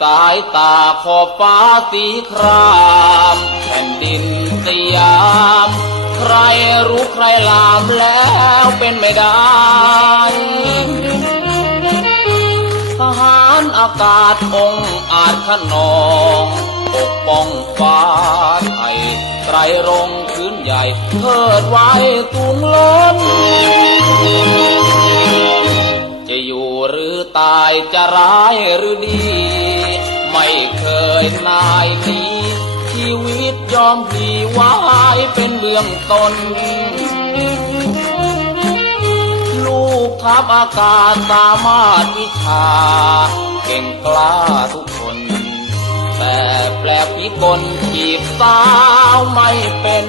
สายตาขอบฟ้าสีครามแผ่นดินสยาม ใครรู้ใครลามแล้วเป็นไม่ได้ทหารอากาศองค์อาจขนองปกป้องฟ้าไทยไตรรงค์พื้นใหญ่เทิดไว้ตูงล้น จะอยู่หรือตายจะร้ายหรือดี ยนายนี้ ชีวิตยอมพลีไว้เป็นเบื้องต้น ลูกทัพอากาศสามารถวิชา เก่งกล้าทุกคน แต่แปลกพิกลจีบสาวไม่เป็น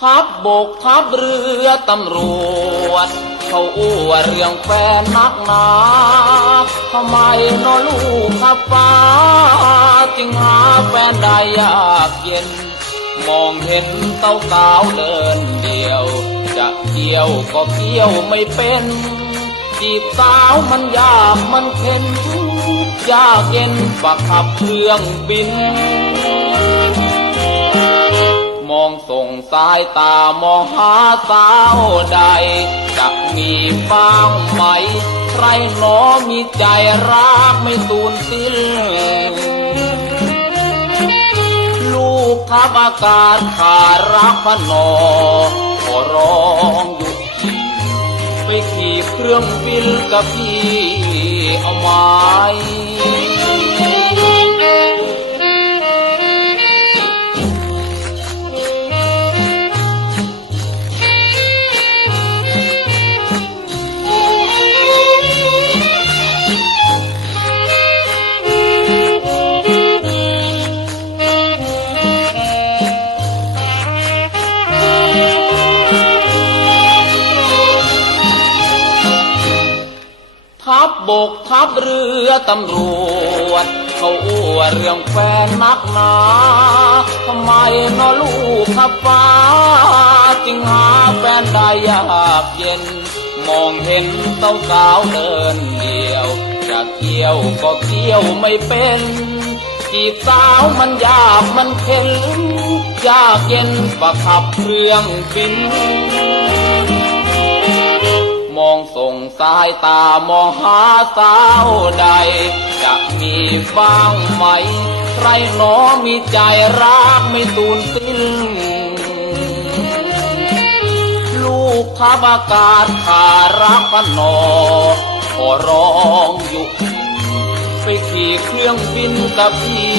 ทัพบบกทัพเรือตำรวจ เขาอ้วเรื่องแฟนนักหนาทำไมนอลูกขับฟ้าจึงหาแฟนได้ยากเย็น มองเห็นเต้าสาวเดินเดียว จะเกี่ยวก็เกี่ยวไม่เป็น จีบสาวมันยากมันเข็นยากเย็นฝักขับเครื่องบิน ส่งสายตามองหาสาวใด จะมีบ้างไหม ใครหนอมีใจรักไม่สูญสิ้น ลูกทัพอากาศขาดรักพนอขอร้องหยุดขี่ไปขี่เครื่องบินกับพี่เอาไหม ทับบกทัพเรือตำรวจ เขาอ้วเรื่องแฟนนักหนาทำไมนอลูกขับฟ้า จึงหาแฟนได้ยากเย็น มองเห็นเต้าสาวเดินเดียว จะเกี่ยวก็เกี่ยวไม่เป็นจีบสาวมันยากมันเข็นยากเย็นประขับเครื่องบิน สายตามองหาสาวใด จะมีบ้างไหม ใครหนอมีใจรักไม่สูญสิ้น ลูกทัพอากาศขารักพนอขอร้องอยู่ไปขี่เครื่องบินกับพี่